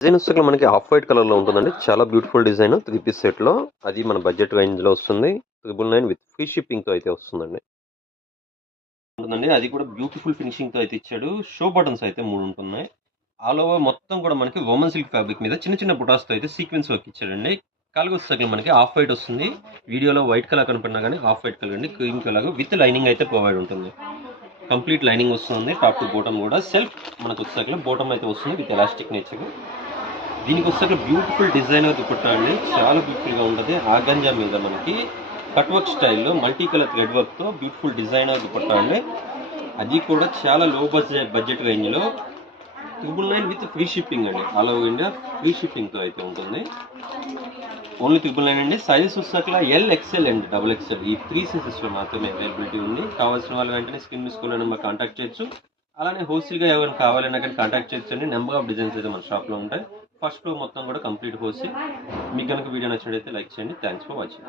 Design వచ్చేసరికి మనకి off white కలర్‌లో ఉంటుందండి. చాలా బ్యూటిఫుల్ డిజైన్ 3 పీస్ సెట్‌లో. అది మన బడ్జెట్ రేంజ్‌లో వస్తుంది. 999 విత్ ఫ్రీ షిప్పింగ్‌తో అయితే వస్తుందండి. ఉంటుందండి. అది కూడా బ్యూటిఫుల్ ఫినిషింగ్‌తో అయితే ఇచ్చాడు. షో బటన్స్ అయితే 3 ఉంటున్నాయి. ఆల్ ఓవర్ మొత్తం కూడా మనకి వోమన్ సిల్క్ ఫ్యాబ్రిక్ మీద చిన్న చిన్న బుటాస్‌తో అయితే సీక్వెన్స్ వర్క్ ఇచ్చాడండి. కాలుగొచ్చేసరికి మనకి ఆఫ్ వైట్ వస్తుంది. వీడియోలో వైట్ కలర్ కనపడినా గానీ ఆఫ్ వైట్ కలర్ అండి. క్రీమ్ కలర్ విత్ లైనింగ్ అయితే ప్రొవైడ్ ఉంటుంది. కంప్లీట్ లైనింగ్ వస్తుంది. టాప్ టు బాటమ్ కూడా సెల్ఫ్ మనకు వచ్చేసరికి బాటమ్ అయితే వస్తుంది విత్ ఎలాస్టిక్ నేచర్. దీనికి వచ్చేసరికి బ్యూటిఫుల్ డిజైనర్ దుపట్టా అండి. చాలా బ్యూటిఫుల్‌గా ఉంటది. ఆర్గాంజా మీద మనకి కట్ వర్క్ స్టైల్‌లో మల్టీ కలర్ థ్రెడ్ వర్క్‌తో బ్యూటిఫుల్ డిజైనర్ దుపట్టా అండి. అది కూడా చాలా లో బడ్జెట్ రేంజ్‌లో 999 విత్ ఫ్రీ షిప్పింగ్ అండి. ఆల్ ఓవర్ ఇండియా ఫ్రీ షిప్పింగ్‌తో అయితే ఉంటుంది. ఓన్లీ 999 అండి. సైజెస్ వచ్చేసరికి L, XL and double XL ఈ 3 సైజెస్‌లో మాత్రమే అవైలబిలిటీ ఉంది. కావాల్సిన వాళ్ళు వెంటనే స్క్రీన్ మీద స్క్రోల్ నెంబర్ కాంటాక్ట్ చేయొచ్చు. అలానే హోల్‌సేల్‌గా ఎవరైనా కావాలన్నా కానీ కాంటాక్ట్ చేయొచ్చండి. నెంబర్ ఆఫ్ డిజైన్స్ అయితే మన షాప్‌లో ఉంటాయి. ఫస్ట్ ఫ్లోర్ మొత్తం కూడా కంప్లీట్ హోల్‌సేల్. మీకు గనుక వీడియో నచ్చినట్లయితే లైక్ చేయండి. Thanks for watching.